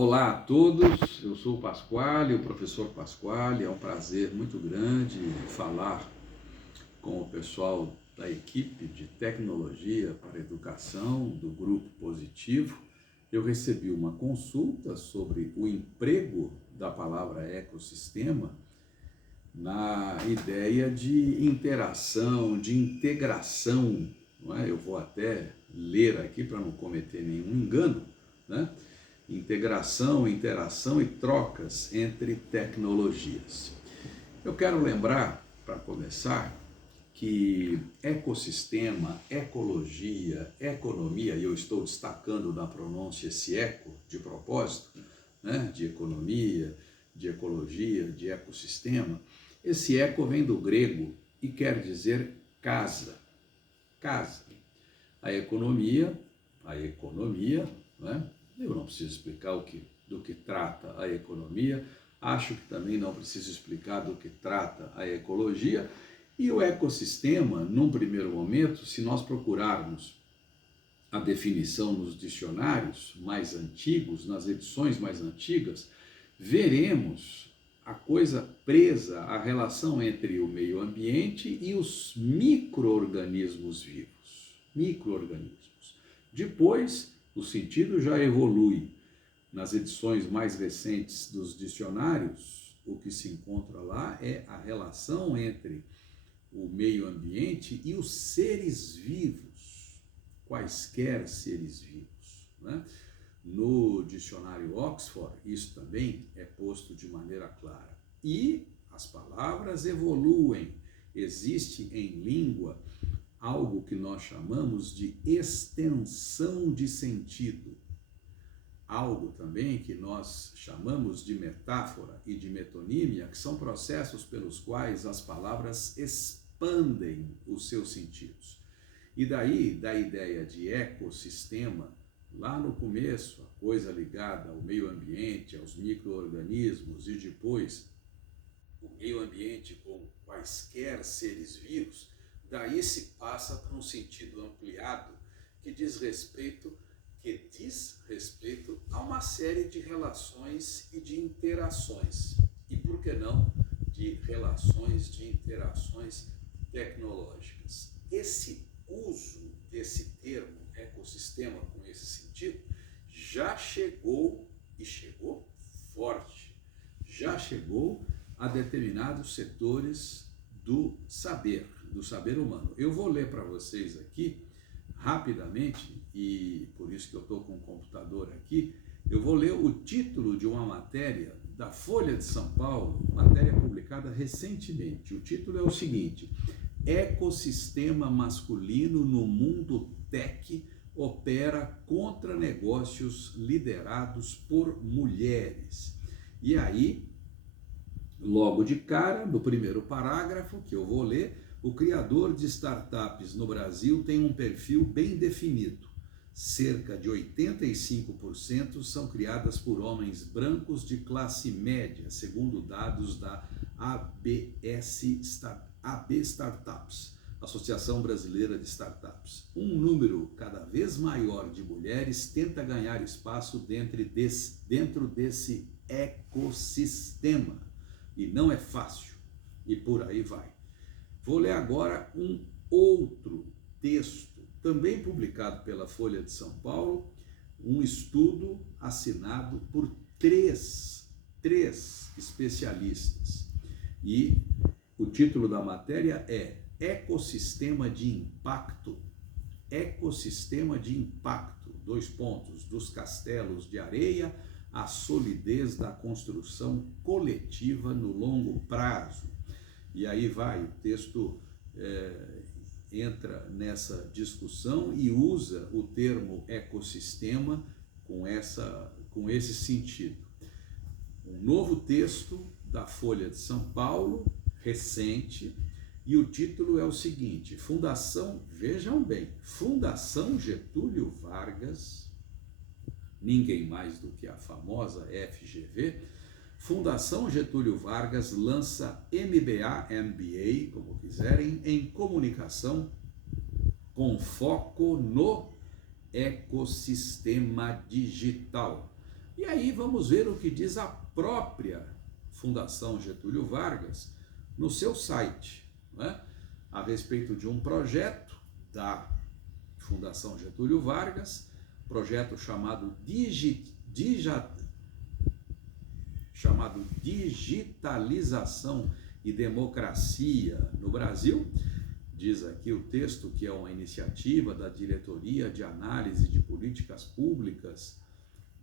Olá a todos, eu sou o Pasquale, o professor Pasquale. É um prazer muito grande falar com o pessoal da equipe de tecnologia para educação do Grupo Positivo. Eu recebi uma consulta sobre o emprego da palavra ecossistema na ideia de interação, de integração, não é? Eu vou até ler aqui para não cometer nenhum engano, né? Integração, interação e trocas entre tecnologias. Eu quero lembrar, para começar, que ecossistema, ecologia, economia, e eu estou destacando na pronúncia esse eco de propósito, né, de economia, de ecologia, de ecossistema. Esse eco vem do grego e quer dizer casa, casa. A economia, né? Eu não preciso explicar do que trata a economia, acho que também não preciso explicar do que trata a ecologia. E o ecossistema, num primeiro momento, se nós procurarmos a definição nos dicionários mais antigos, nas edições mais antigas, veremos a coisa presa, a relação entre o meio ambiente e os micro-organismos vivos. Micro-organismos. Depois, o sentido já evolui. Nas edições mais recentes dos dicionários, o que se encontra lá é a relação entre o meio ambiente e os seres vivos, quaisquer seres vivos, né? No dicionário Oxford, isso também é posto de maneira clara. E as palavras evoluem. Existe em língua algo que nós chamamos de extensão de sentido. Algo também que nós chamamos de metáfora e de metonímia, que são processos pelos quais as palavras expandem os seus sentidos. E daí, da ideia de ecossistema, lá no começo, a coisa ligada ao meio ambiente, aos micro-organismos, e depois o meio ambiente com quaisquer seres vivos, daí se passa para um sentido ampliado que diz respeito a uma série de relações e de interações. E por que não de relações, de interações tecnológicas. Esse uso desse termo ecossistema com esse sentido já chegou, e chegou forte, já chegou a determinados setores do saber humano. Eu vou ler para vocês aqui, rapidamente, e por isso que eu estou com o computador aqui, eu vou ler o título de uma matéria da Folha de São Paulo, matéria publicada recentemente. O título é o seguinte: Ecossistema masculino no mundo tech opera contra negócios liderados por mulheres. E aí, logo de cara, no primeiro parágrafo que eu vou ler, o criador de startups no Brasil tem um perfil bem definido. Cerca de 85% são criadas por homens brancos de classe média, segundo dados da AB Startups, Associação Brasileira de Startups. Um número cada vez maior de mulheres tenta ganhar espaço dentro desse ecossistema. E não é fácil. E por aí vai. Vou ler agora um outro texto, também publicado pela Folha de São Paulo, um estudo assinado por três especialistas. E o título da matéria é Ecossistema de Impacto, dos castelos de areia à solidez da construção coletiva no longo prazo. E aí vai, o texto entra nessa discussão e usa o termo ecossistema com esse sentido. Um novo texto da Folha de São Paulo, recente, e o título é o seguinte: vejam bem, Fundação Getúlio Vargas, ninguém mais do que a famosa FGV, Fundação Getúlio Vargas lança MBA, como quiserem, em comunicação com foco no ecossistema digital. E aí vamos ver o que diz a própria Fundação Getúlio Vargas no seu site, né, a respeito de um projeto da Fundação Getúlio Vargas, projeto chamado Digitalização e Democracia no Brasil. Diz aqui o texto que é uma iniciativa da Diretoria de Análise de Políticas Públicas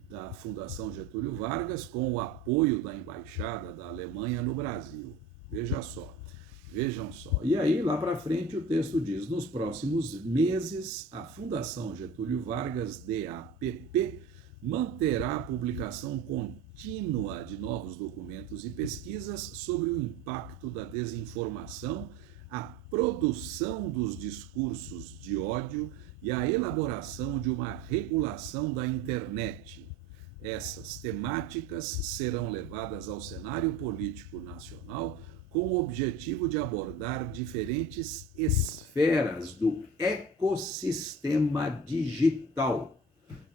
da Fundação Getúlio Vargas, com o apoio da Embaixada da Alemanha no Brasil. Vejam só. E aí, lá para frente, o texto diz: nos próximos meses, a Fundação Getúlio Vargas, DAPP, manterá a publicação contínua de novos documentos e pesquisas sobre o impacto da desinformação, a produção dos discursos de ódio e a elaboração de uma regulação da internet. Essas temáticas serão levadas ao cenário político nacional com o objetivo de abordar diferentes esferas do ecossistema digital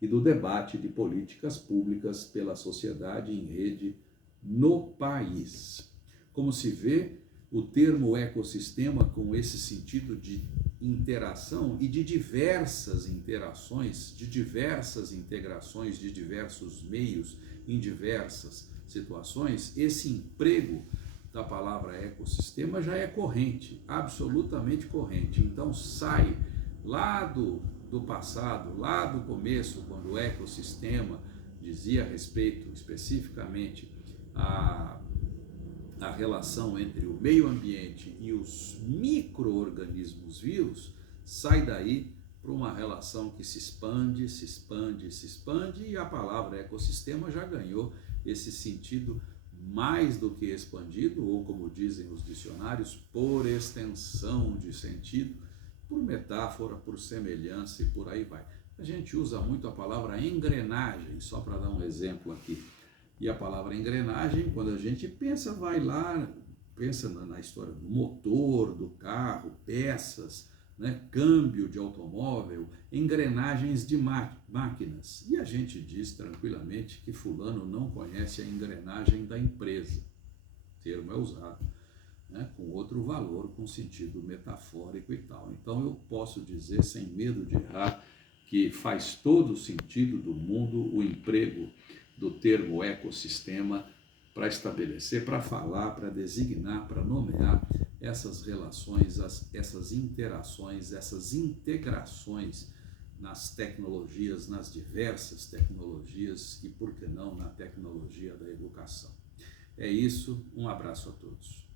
e do debate de políticas públicas pela sociedade em rede no país. Como se vê, o termo ecossistema, com esse sentido de interação e de diversas interações, de diversas integrações de diversos meios em diversas situações, esse emprego da palavra ecossistema já é corrente, absolutamente corrente. Então sai lá do passado, lá do começo, quando o ecossistema dizia a respeito especificamente a relação entre o meio ambiente e os micro-organismos vivos, sai daí para uma relação que se expande, e a palavra ecossistema já ganhou esse sentido mais do que expandido, ou como dizem os dicionários, por extensão de sentido, por metáfora, por semelhança e por aí vai. A gente usa muito a palavra engrenagem, só para dar um exemplo aqui. E a palavra engrenagem, quando a gente pensa, vai lá, pensa na história do motor, do carro, peças, né, câmbio de automóvel, engrenagens de máquinas. E a gente diz tranquilamente que fulano não conhece a engrenagem da empresa. O termo é usado, né, com outro valor, com sentido metafórico e tal. Então eu posso dizer, sem medo de errar, que faz todo o sentido do mundo o emprego do termo ecossistema para estabelecer, para falar, para designar, para nomear essas relações, essas interações, essas integrações nas tecnologias, nas diversas tecnologias e, por que não, na tecnologia da educação. É isso, um abraço a todos.